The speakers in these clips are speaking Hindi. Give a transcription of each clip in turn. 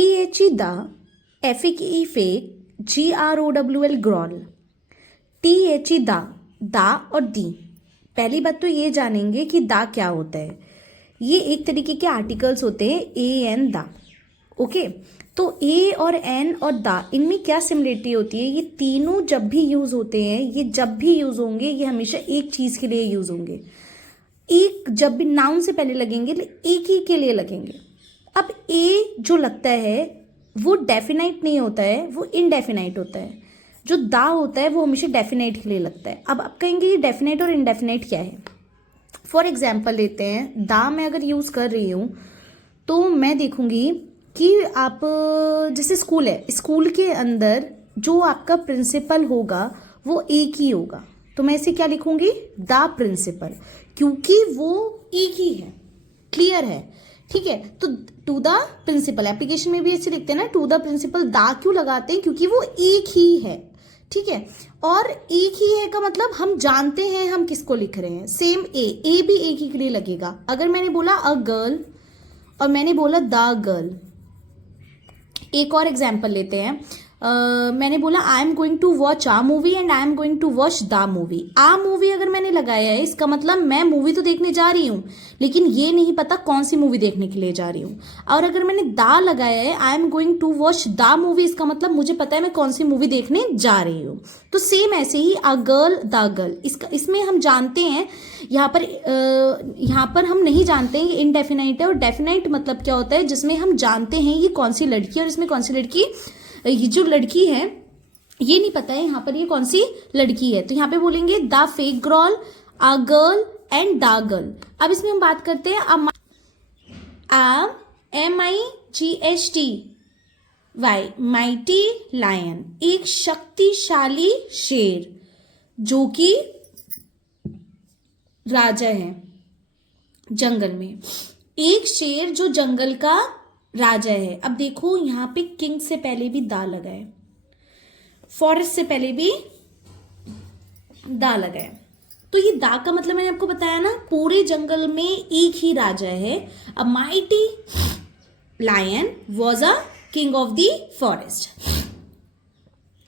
THE दा, FAKE fake, GROWL growl. THE दा और दी। पहली बात तो ये जानेंगे कि दा क्या होता है। ये एक तरीके के आर्टिकल्स होते हैं, ए एन दा। ओके, तो ए और एन और दा, इनमें क्या सिमिलरिटी होती है? ये तीनों जब भी यूज होते हैं, ये जब भी यूज होंगे, ये हमेशा एक चीज के लिए यूज होंगे। एक जब भी नाउन से पहले लगेंगे, एक ही के लिए लगेंगे। अब ए जो लगता है वो डेफिनाइट नहीं होता है, वो इनडेफिनाइट होता है। जो दा होता है वो हमेशा डेफिनाइट के लिए लगता है। अब आप कहेंगे ये डेफिनाइट और इनडेफिनाइट क्या है? फॉर एग्जाम्पल लेते हैं, दा मैं अगर यूज कर रही हूँ तो मैं देखूंगी कि आप जैसे स्कूल है, स्कूल के अंदर जो आपका प्रिंसिपल होगा वो एक ही होगा, तो मैं इसे क्या लिखूंगी? द प्रिंसिपल, क्योंकि वो एक ही है। क्लियर है? ठीक है, तो टू द प्रिंसिपल, एप्लीकेशन में भी ऐसे लिखते हैं ना, टू द प्रिंसिपल। दा क्यों लगाते हैं? क्योंकि वो एक ही है। ठीक है, और एक ही है का मतलब हम जानते हैं हम किसको लिख रहे हैं। सेम ए भी एक ही के लिए लगेगा। अगर मैंने बोला अ गर्ल और मैंने बोला द गर्ल। एक और एग्जाम्पल लेते हैं, मैंने बोला I am going to watch a movie and I am going to watch the movie. A movie अगर मैंने लगाया है, इसका मतलब मैं मूवी तो देखने जा रही हूँ, लेकिन ये नहीं पता कौन सी मूवी देखने के लिए जा रही हूँ। और अगर मैंने दा लगाया है, I am going to watch the movie, इसका मतलब मुझे पता है मैं कौन सी मूवी देखने जा रही हूँ। तो सेम ऐसे ही अ गर्ल द गर्ल, इसमें हम जानते हैं, यहाँ पर हम नहीं जानते हैं, ये इनडेफिनाइट है। और डेफिनाइट मतलब क्या होता है? जिसमें हम जानते हैं ये कौन सी लड़की है और इसमें कौन सी लड़की, ये जो लड़की है ये नहीं पता है यहाँ पर ये कौन सी लड़की है। तो यहाँ पे बोलेंगे the fake girl, a girl and the girl. अब इसमें हम बात करते हैं MIGHTY, माइटी लायन, एक शक्तिशाली शेर जो कि राजा है जंगल में। एक शेर जो जंगल का राजा है। अब देखो यहाँ पे किंग से पहले भी दा लगा है, फॉरेस्ट से पहले भी दा लगा है। तो ये दा का मतलब मैंने आपको बताया ना, पूरे जंगल में एक ही राजा है। A mighty lion was a king of the forest.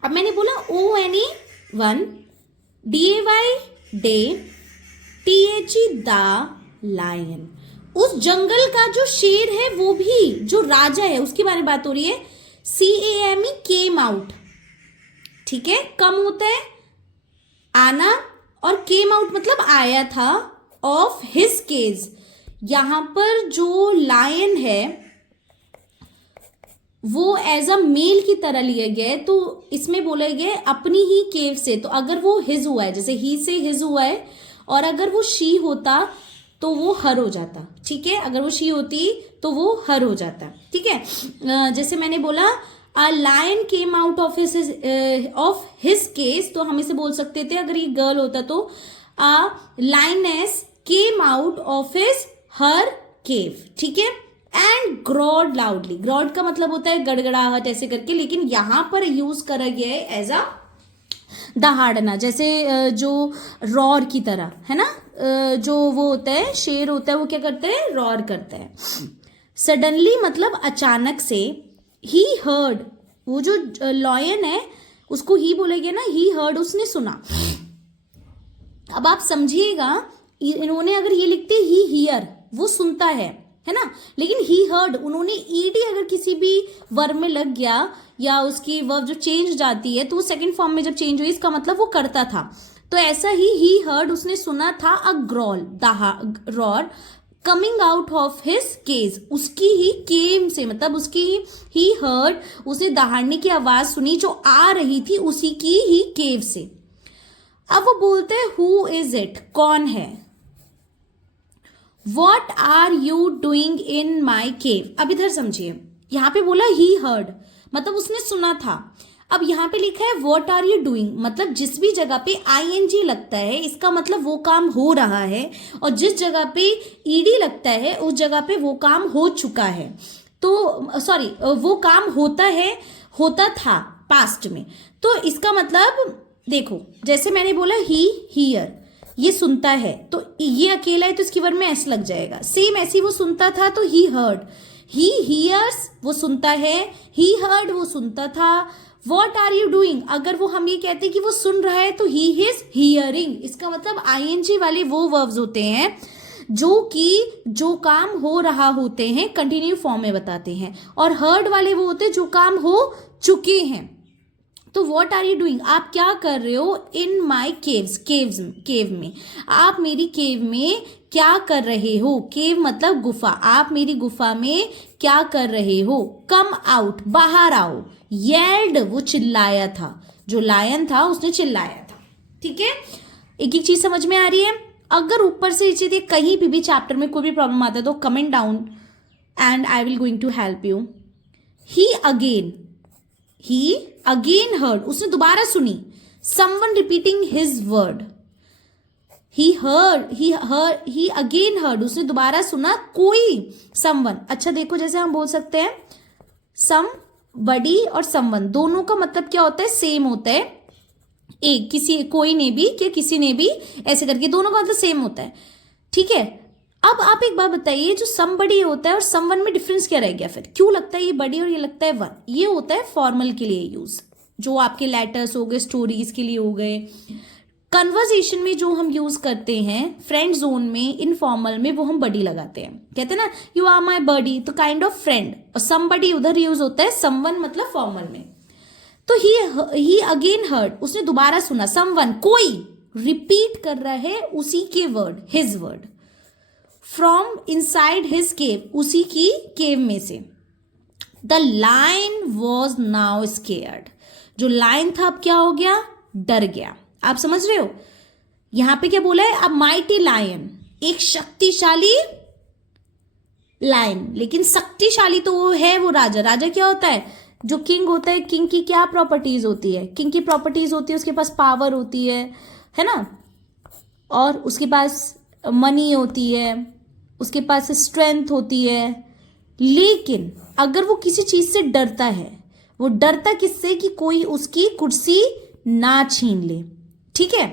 अब मैंने बोला ONE1 DAY day, THE the lion. उस जंगल का जो शेर है, वो भी जो राजा है उसके बारे में बात हो रही है। CAME came out. ठीक है, कम होता है आना, और केम आउट मतलब आया था। ऑफ हिज केज, यहां पर जो लायन है वो एज अ मेल की तरह लिया गया है, तो इसमें बोला गया है अपनी ही केव से। तो अगर वो हिज हुआ है, जैसे ही से हिज हुआ है, और अगर वो शी होता तो वो हर हो जाता। ठीक है, अगर वो शी होती तो वो हर हो जाता। ठीक है, जैसे मैंने बोला a lion came out of his case, तो हम इसे बोल सकते थे, अगर ये गर्ल होता तो a lioness came out of his her cave. ठीक है, एंड ग्रॉड लाउडली, ग्रॉड का मतलब होता है गड़गड़ाहट ऐसे करके, लेकिन यहां पर यूज करा गया है एज अ दहाड़ना, जैसे जो रॉर की तरह है ना, जो वो होता है शेर होता है, वो क्या करता है? रॉर करता है। सडनली मतलब अचानक से। ही हर्ड, वो जो लॉयन है उसको ही बोलेंगे ना, ही हर्ड, उसने सुना। अब आप समझिएगा, इन्होंने अगर ये लिखते ही हियर, वो सुनता है ना, लेकिन ही हर्ड, उन्होंने ईडी अगर किसी भी वर्ब में लग गया या उसकी वर्ब जो चेंज जाती है तो वो सेकंड फॉर्म में जब चेंज हुई, इसका मतलब वो करता था। तो ऐसा ही हर्ड, उसने सुना था a growl, roared coming out of his cage, उसकी ही केम से, मतलब उसकी ही हर्ड, उसने दहाड़ने की आवाज सुनी जो आ रही थी उसी की ही केव से। अब वो बोलते हैं हु इज इट, कौन है? What are you doing in my cave. अब इधर समझिए, यहां पे बोला ही हर्ड, मतलब उसने सुना था। अब यहाँ पे लिखा है व्हाट आर यू डूइंग, मतलब जिस भी जगह पे ING लगता है इसका मतलब वो काम हो रहा है, और जिस जगह पे ED लगता है उस जगह पे वो काम हो चुका है। तो सॉरी, वो काम होता है, होता था पास्ट में। तो इसका मतलब देखो, जैसे मैंने बोला ही हियर, ये सुनता है, तो ये अकेला है तो इसकी वर्ड में एस लग जाएगा। सेम ऐसी वो सुनता था तो ही हर्ड, ही हियर्स वो सुनता है, ही हर्ड वो सुनता था, वॉट आर यू डूइंग अगर वो हम ये कहते हैं कि वो सुन रहा है तो ही इज हियरिंग। इसका मतलब आईएनजी वाले वो वर्ब्स होते हैं जो कि जो काम हो रहा होते हैं कंटिन्यू फॉर्म में बताते हैं, और हर्ड वाले वो होते हैं जो काम हो चुके हैं। तो वॉट आर यू डूइंग आप क्या कर रहे हो, इन माई केव में, आप मेरी केव में क्या कर रहे हो, केव मतलब गुफा, आप मेरी गुफा में क्या कर रहे हो, कम आउट बाहर आओ, येल्ड वो चिल्लाया था, जो लायन था उसने चिल्लाया था। ठीक है, एक एक चीज समझ में आ रही है। अगर ऊपर से नीचे कहीं भी चैप्टर में कोई भी प्रॉब्लम आता है तो comment down and I will going to help you. He again heard उसने दोबारा सुनी, someone repeating his word, he again heard उसने दोबारा सुना कोई, समवन। अच्छा देखो जैसे हम बोल सकते हैं सम बडी और समवन दोनों का मतलब क्या होता है, सेम होता है, एक किसी कोई ने भी क्या किसी ने भी ऐसे करके दोनों का मतलब सेम होता है। ठीक है, अब आप एक बात बताइए, जो समबडी होता है और समवन में डिफरेंस क्या रह गया, फिर क्यों लगता है ये बडी और ये लगता है वन। ये होता है फॉर्मल के लिए यूज, जो आपके लेटर्स हो गए, स्टोरीज के लिए हो गए, कन्वर्सेशन में जो हम यूज करते हैं, फ्रेंड जोन में, इनफॉर्मल में वो हम बडी लगाते हैं, कहते हैं ना यू आर माई बडी, तो काइंड ऑफ फ्रेंड। और समबडी उधर यूज होता है, समवन मतलब फॉर्मल में। तो ही अगेन हर्ड उसने दोबारा सुना, समवन कोई रिपीट कर रहा है उसी के word, his word, from inside his cave उसी की केव में से। The lion was now scared जो लायन था अब क्या हो गया, डर गया। आप समझ रहे हो, यहां पे क्या बोला है, अ माइटी लायन, एक शक्तिशाली लायन, लेकिन शक्तिशाली तो वो है वो राजा। राजा क्या होता है, जो किंग होता है, किंग की क्या प्रॉपर्टीज होती है, किंग की प्रॉपर्टीज होती है उसके पास पावर होती है ना, और उसके पास मनी होती है, उसके पास स्ट्रेंथ होती है। लेकिन अगर वो किसी चीज से डरता है, वो डरता किससे, कि कोई उसकी कुर्सी ना छीन ले। ठीक है,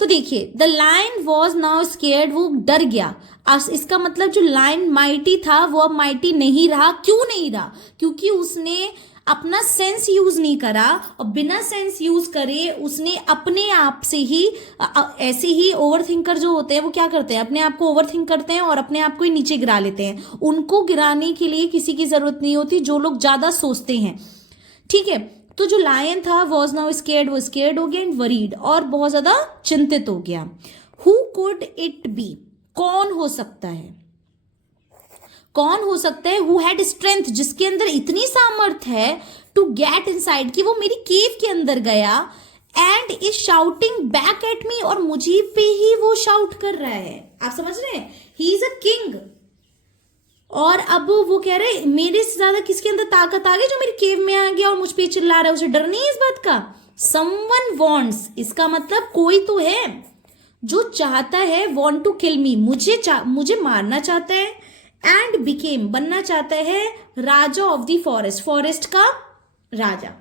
तो देखिए the lion was now scared वो डर गया। इसका मतलब जो लायन माइटी था वो अब माइटी नहीं रहा। क्यों नहीं रहा, क्योंकि उसने अपना सेंस यूज नहीं करा, और बिना सेंस यूज करे उसने अपने आप से ही ऐसे ही ओवर थिंकर जो होते हैं वो क्या करते हैं, अपने आप को ओवर थिंक करते हैं और अपने आप को ही नीचे गिरा लेते हैं। उनको गिराने के लिए किसी की जरूरत नहीं होती, जो लोग ज्यादा सोचते हैं। ठीक है, तो जो लायन था वॉज नाउ स्केयर्ड वो स्केयर्ड हो गया, एंड वरीड और बहुत ज्यादा चिंतित हो गया। हु कुड इट बी कौन हो सकता है, कौन हो सकता है, हु हैड स्ट्रेंथ जिसके अंदर इतनी सामर्थ है, टू गेट इनसाइड कि वो मेरी केव के अंदर गया, and is shouting back at me और मुझे पे ही वो शाउट कर रहा है। आप समझ रहे हैं, ही इज अ किंग, और अब वो कह रहे मेरे से ज्यादा किसके अंदर ताकत आ गई, जो मेरी केव में आ गया और मुझ पे चिल्ला रहा है, उसे डर नहीं है इस बात का। समवन वॉन्ट्स इसका मतलब कोई तो है जो चाहता है, वॉन्ट टू किल मी मुझे मारना चाहता है, एंड बिकेम बनना चाहता है राजा ऑफ द फॉरेस्ट, फॉरेस्ट का राजा।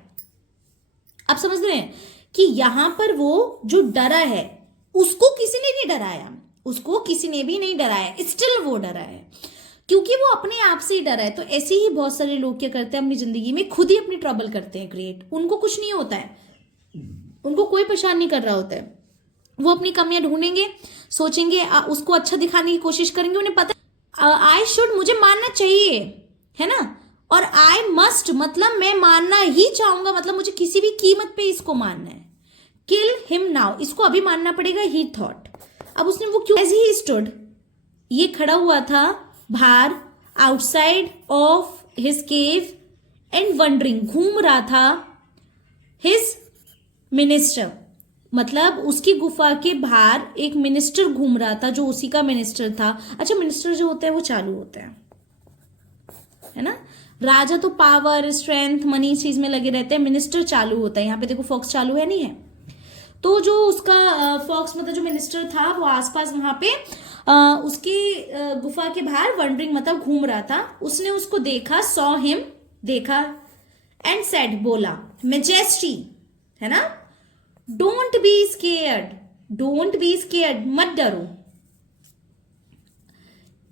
आप समझ रहे हैं कि यहां पर वो जो डरा है उसको किसी ने नहीं डराया, उसको किसी ने भी नहीं डराया, स्टिल वो डरा है क्योंकि वो अपने आप से ही डरा है। तो ऐसे ही बहुत सारे लोग क्या करते हैं अपनी जिंदगी में, खुद ही अपनी ट्रबल करते हैं क्रिएट। उनको कुछ नहीं होता है, उनको कोई परेशान नहीं कर रहा होता है, वो अपनी कमियां ढूंढेंगे, सोचेंगे, उसको अच्छा दिखाने की कोशिश करेंगे। उन्हें पता आई शुड मुझे मानना चाहिए, है ना, और आई मस्ट मतलब मैं मानना ही चाहूंगा, मतलब मुझे किसी भी कीमत पे इसको मानना है। किल हिम नाउ इसको अभी मानना पड़ेगा, ही थॉट। अब उसने वो क्यों, एज ही स्टूड ये खड़ा हुआ था बाहर, outside of his cave, and wondering घूम रहा था, हिज मिनिस्टर मतलब उसकी गुफा के बाहर एक मिनिस्टर घूम रहा था जो उसी का मिनिस्टर था। अच्छा, मिनिस्टर जो होता है वो चालू होता है ना, राजा तो पावर स्ट्रेंथ मनी चीज में लगे रहते हैं, मिनिस्टर चालू होता है। यहाँ पे देखो फॉक्स चालू है नहीं है, तो जो उसका फॉक्स मतलब जो मिनिस्टर था वो आसपास वहां पे उसकी गुफा के बाहर वंडरिंग मतलब घूम रहा था। उसने उसको देखा, सॉ हिम देखा, एंड सेड बोला, मेजेस्टी है ना, don't be scared, don't be scared मत डरो,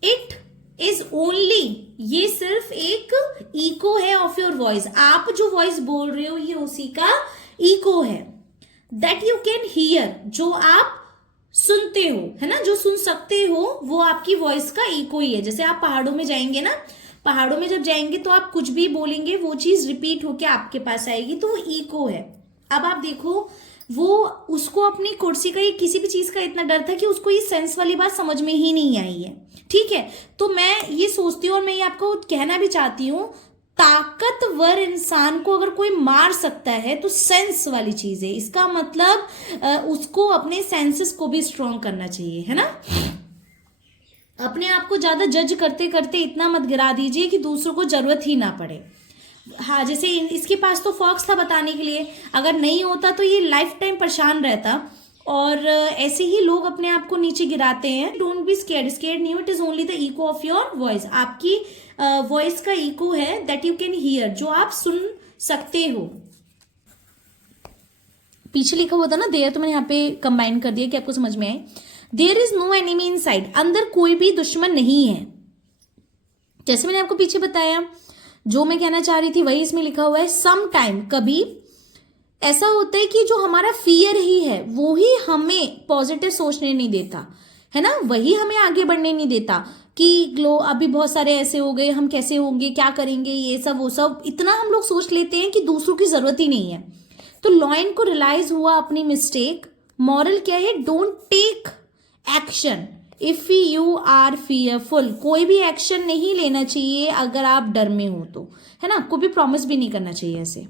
इट इज ओनली, ये सिर्फ एक इको है ऑफ योर वॉइस, आप जो वॉइस बोल रहे हो ये उसी का इको है। दैट यू कैन हियर, जो आप सुनते हो, है ना, जो सुन सकते हो वो आपकी वॉइस का इको ही है। जैसे आप पहाड़ों में जाएंगे ना, पहाड़ों में जब जाएंगे तो आप कुछ भी बोलेंगे वो चीज रिपीट होके आपके पास आएगी, तो वो इको है। अब आप देखो, वो उसको अपनी कुर्सी का या किसी भी चीज का इतना डर था कि उसको ये सेंस वाली बात समझ में ही नहीं आई है। ठीक है, तो मैं ये सोचती हूँ और मैं ये आपको कहना भी चाहती हूँ, ताकतवर इंसान को अगर कोई मार सकता है तो सेंस वाली चीज है, इसका मतलब उसको अपने सेंसेस को भी स्ट्रॉन्ग करना चाहिए, है ना। अपने आप को ज्यादा जज करते करते इतना मत गिरा दीजिए कि दूसरों को जरूरत ही ना पड़े। हाँ, जैसे इसके पास तो फॉक्स था बताने के लिए, अगर नहीं होता तो ये लाइफ टाइम परेशान रहता। और ऐसे ही लोग अपने आप को नीचे गिराते हैं। डोंट बी स्केर्ड, स्केर्ड नहीं हो, it is only the eco of your voice, आपकी वॉइस का इको है, दैट यू कैन हियर, जो आप सुन सकते हो। पीछे लिखा हुआ था ना देयर, तो मैंने यहाँ पे कंबाइन कर दिया कि आपको समझ में आए। There is no enemy inside, अंदर कोई भी दुश्मन नहीं है। जैसे मैंने आपको पीछे बताया, जो मैं कहना चाह रही थी वही इसमें लिखा हुआ है। सम टाइम, कभी ऐसा होता है कि जो हमारा फियर ही है वो ही हमें पॉजिटिव सोचने नहीं देता, है ना, वही हमें आगे बढ़ने नहीं देता कि ग्लो अभी बहुत सारे ऐसे हो गए, हम कैसे होंगे, क्या करेंगे, ये सब वो सब, इतना हम लोग सोच लेते हैं कि दूसरों की जरूरत ही नहीं है। तो लॉयन को रियलाइज हुआ अपनी मिस्टेक। मॉरल क्या है, don't take action if you are fearful, कोई भी एक्शन नहीं लेना चाहिए अगर आप डर में हो तो, है ना, कोई भी प्रॉमिस भी नहीं करना चाहिए ऐसे।